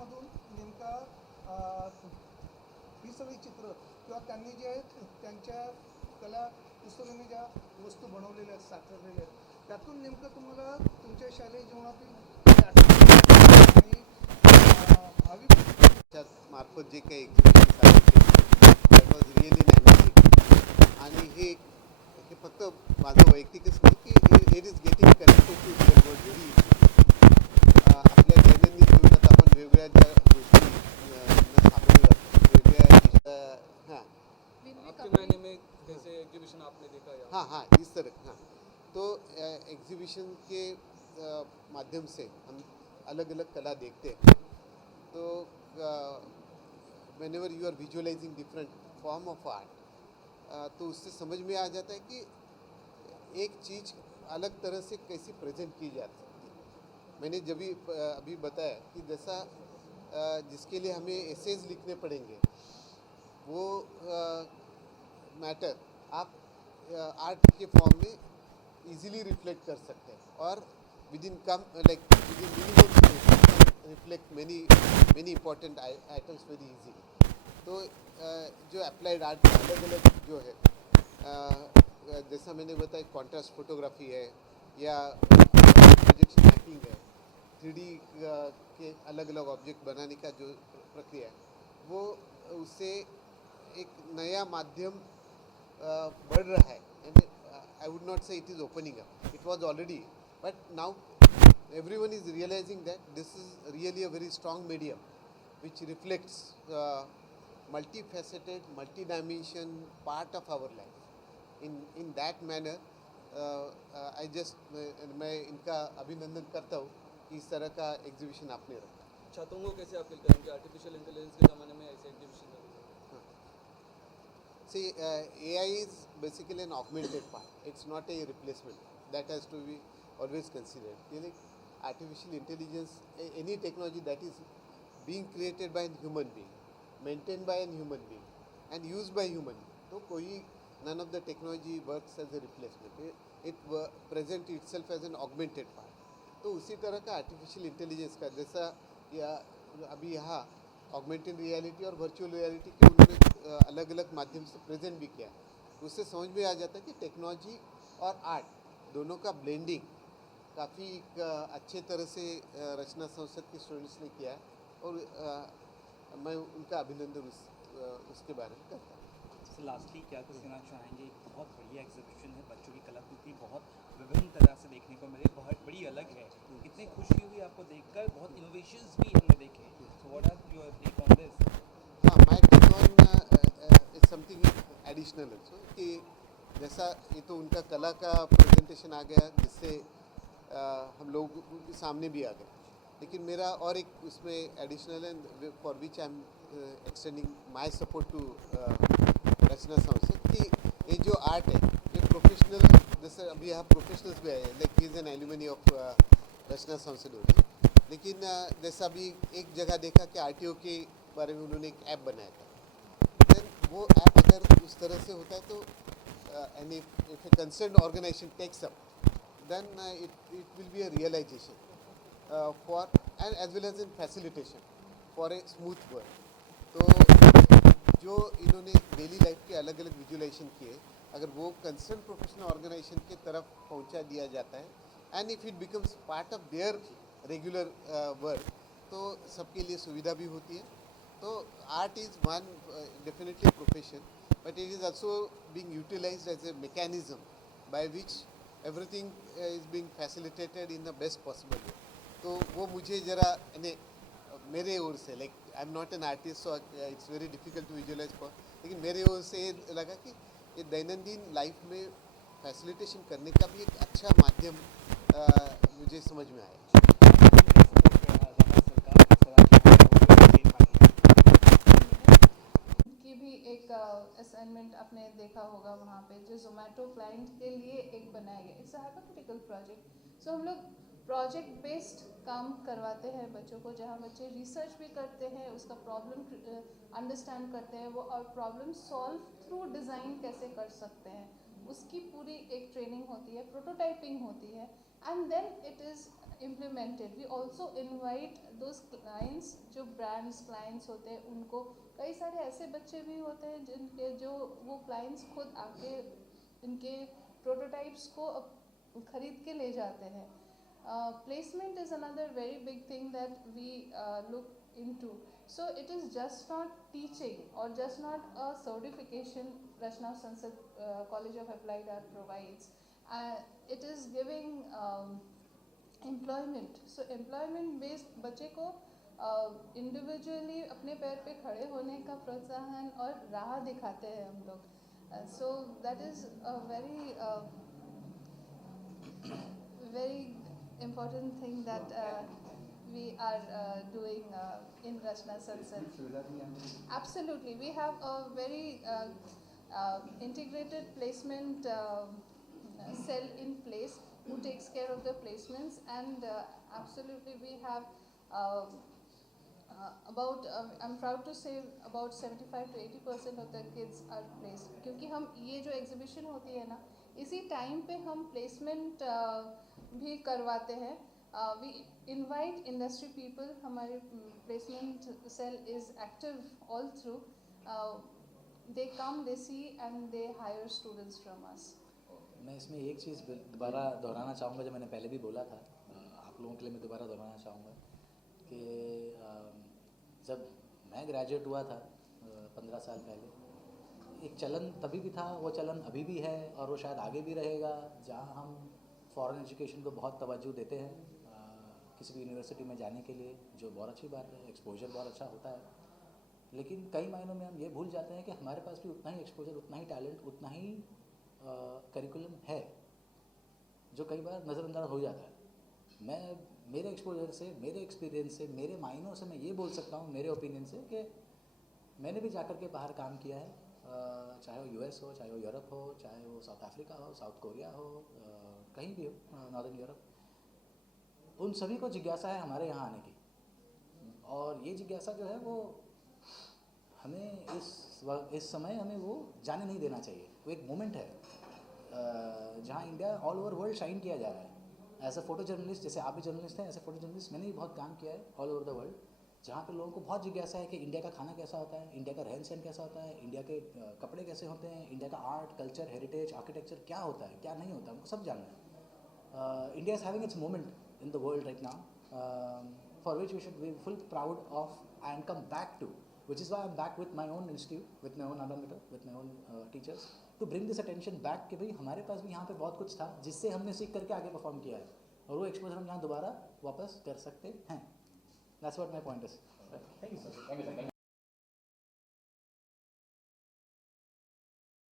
त्याच्यामधून नेमका ही सगळी चित्र किंवा त्यांनी जे त्यांच्या कला पुस्तकांनी ज्या वस्तू बनवलेल्या आहेत साकारलेल्या आहेत त्यातून नेमकं तुम्हाला तुमच्या शालेय जीवनातील काही आठवणी आणि भावी मार्फत जे काही exhibition that was really magnetic आणि हे फक्त माझं वैयक्तिकच नाही की it is getting connected to real world very easily. आपल्या दैनंदिन जीवनात आपण वेगवेगळ्या ज्या गोष्टी सामोरे जातो वेगवेगळ्या हां आपके मायने में जैसे एग्जीबिशन आपने देखा या हाँ हाँ इस तरह हाँ तो एग्जीबिशन के माध्यम से हम अलग अलग कला देखते हैं. तो whenever you are visualising different form of art तो उससे समझ में आ जाता है कि एक चीज़ अलग तरह से कैसी प्रेजेंट की जा सकती है. मैंने जब भी अभी बताया कि जैसा जिसके लिए हमें एसेज लिखने पड़ेंगे वो मैटर आप आर्ट के फॉर्म में इजीली रिफ्लेक्ट कर सकते हैं और with in come like with in minimum reflect many important items very easily. तो जो अप्लाइड आर्ट अलग अलग जो है जैसा मैंने बताया कॉन्ट्रास्ट फोटोग्राफी है या प्रोजेक्शन मैपिंग है 3D के अलग अलग ऑब्जेक्ट बनाने का जो प्रक्रिया है वो उससे एक नया माध्यम बढ़ रहा है. एंड आई वुड नॉट से it is opening up, it was already, but now everyone is realizing that this is really a very strong medium which reflects multifaceted, multi-dimension part of our life. In that manner, I just मैं इनका अभिनंदन करता हूँ कि इस तरह का exhibition आपने रखा. छात्रों को कैसे अपील करेंगे आर्टिफिशियल इंटेलिजेंस के ज़माने में ऐसे एग्जीबिशन करेंगे? See, AI is basically an augmented part. It's not a replacement. That has to be always considered. Really, artificial intelligence, any technology that is being created by a human being, maintained by a human being, and used by human being. तो कोई none of the technology works as a replacement. It presents itself as an augmented part. तो उसी तरह का artificial intelligence का जैसा या अभी यहाँ ऑगमेंटेड रियलिटी और वर्चुअल रियलिटी के उन्होंने अलग अलग माध्यम से प्रेजेंट भी किया. उससे समझ में आ जाता है कि टेक्नोलॉजी और आर्ट दोनों का ब्लेंडिंग काफ़ी अच्छे तरह से रचना संसद के स्टूडेंट्स ने किया है और मैं उनका अभिनंदन उसके बारे में करता हूँ. लास्टली क्या कुछ कहना चाहेंगे? एक बहुत बढ़िया एग्जीबिशन है, बच्चों की कलाकृति बहुत विभिन्न तरह से देखने को मिले, बहुत बड़ी अलग है. कितनी खुशी हुई आपको देखकर, बहुत इनोवेशंस भी हमने देखे. So what are your take on this? हाँ, my take on is something additional also कि जैसा ये तो उनका कला का प्रेजेंटेशन आ गया जिससे हम लोग के सामने भी आ गए, लेकिन मेरा और एक उसमें एडिशनल है for which I am extending my support to Rachana Sansad कि ये जो आर्ट है ये प्रोफेशनल, जैसे अभी यहाँ प्रोफेशनल्स भी आए हैं like he is an alumni of Rachana Sansad होगी, लेकिन जैसा अभी एक जगह देखा कि RTO के बारे में उन्होंने एक ऐप बनाया था. देन वो ऐप अगर उस तरह से होता है तो and if a concern organisation takes up then it will be a realization for and as well as in facilitation for a smooth work. तो जो इन्होंने डेली लाइफ के अलग अलग विजुअलाइजेशन किए अगर वो कंसर्न प्रोफेशनल ऑर्गेनाइजेशन की तरफ पहुंचा दिया जाता है and if it becomes part of their regular work तो सबके लिए सुविधा भी होती है. तो art is one definitely profession but it is also being utilized as a mechanism by which everything is being facilitated in the best possible way. तो वो मुझे ज़रा मेरे ओर से like I am not an artist so it's very difficult to visualize for, लेकिन मेरे ओर से लगा कि ये दैनंदिन लाइफ में फैसिलिटेशन करने का भी एक अच्छा माध्यम मुझे समझ में आया. की भी एक असाइनमेंट आपने देखा होगा वहाँ पे जो जोमेटो क्लाइंट के लिए एक बनाया गया. It's a hypothetical project. So हम लोग प्रोजेक्ट बेस्ड काम करवाते हैं बच्चों को, जहाँ बच्चे रिसर्च भी करते हैं, उसका प्रॉब्लम अंडरस्टैंड करते हैं, वो और प्रॉब्लम सॉल्व थ्रू डिज़ाइन कैसे कर सकते हैं उसकी पूरी एक ट्रेनिंग होती है, प्रोटोटाइपिंग होती है, and then it is implemented. We also invite those clients जो brands clients होते हैं उनको, कई सारे ऐसे बच्चे भी होते हैं जिनके जो वो clients खुद आके इनके prototypes को खरीद के ले जाते हैं. Placement is another very big thing that we look into. So it is just not teaching or just not a certification Rachna Sansad College of Applied Art provides. It is giving employment. So employment based बच्चे को individually अपने पैर पे खड़े होने का प्रोत्साहन और राह दिखाते हैं हम लोग. So that is a very important thing that we are doing in Rachna Sansad. Absolutely, we have a very integrated placement cell in place who takes care of the placements, and absolutely we have I'm proud to say about 75 to 80% of the kids are placed. क्योंकि हम ये जो exhibition होती है ना, इसी time पे हम placement भी करवाते हैं. We invite industry people. हमारे placement cell is active all through. They come, they see, and they hire students from us. मैं इसमें एक चीज़ दोबारा दोहराना चाहूँगा जो मैंने पहले भी बोला था, आप लोगों के लिए मैं दोबारा दोहराना चाहूँगा कि जब मैं ग्रेजुएट हुआ था 15 साल पहले, एक चलन तभी भी था, वो चलन अभी भी है और वो शायद आगे भी रहेगा, जहाँ हम फॉरेन एजुकेशन को बहुत तवज्जो देते हैं किसी भी यूनिवर्सिटी में जाने के लिए, जो बहुत अच्छी बात है, एक्सपोजर बहुत अच्छा होता है. लेकिन कई मायनों में हम ये भूल जाते हैं कि हमारे पास भी उतना ही एक्सपोजर, उतना ही टैलेंट, उतना ही करिकुलम है जो कई बार नज़रअंदाज हो जाता है. मैं मेरे एक्सपोजर से, मेरे एक्सपीरियंस से, मेरे मायनों से मैं ये बोल सकता हूँ, मेरे ओपिनियन से, कि मैंने भी जाकर के बाहर काम किया है, चाहे वो यूएस हो, चाहे वो यूरोप हो, चाहे वो साउथ अफ्रीका हो, साउथ कोरिया हो, कहीं भी हो, नॉर्दर्न यूरोप. उन सभी को जिज्ञासा है हमारे यहाँ आने की, और ये जिज्ञासा जो है वो हमें इस समय हमें वो जाने नहीं देना चाहिए. वो एक मोमेंट है जहाँ India all over world shine किया जा रहा है. एज अ फोटो जर्नलिस्ट, जैसे आप भी जर्नलिस्ट हैं, एज अ फोटो जर्नलिस्ट मैंने भी बहुत काम किया है ऑल ओवर द वर्ल्ड, जहाँ पे लोगों को बहुत जिज्ञासा है कि इंडिया का खाना कैसा होता है, इंडिया का रहन सहन कैसा होता है, इंडिया के कपड़े कैसे होते हैं, इंडिया का आर्ट, कल्चर, हेरिटेज, आर्किटेक्चर क्या होता है, क्या नहीं होता, हमको सब जानना है. India is having its moment in the world right now, for which we should be full proud of and come back to, which is why I'm back with my own institute, with my own undermeter, with my own teachers, to bring this attention back कि भाई हमारे पास भी यहाँ पे बहुत कुछ था जिससे हमने सीख करके आगे परफॉर्म किया है, और वो एक्सपोजर हम यहाँ दोबारा वापस कर सकते हैं. That's what my point is. Thank you, sir. Thank you, sir.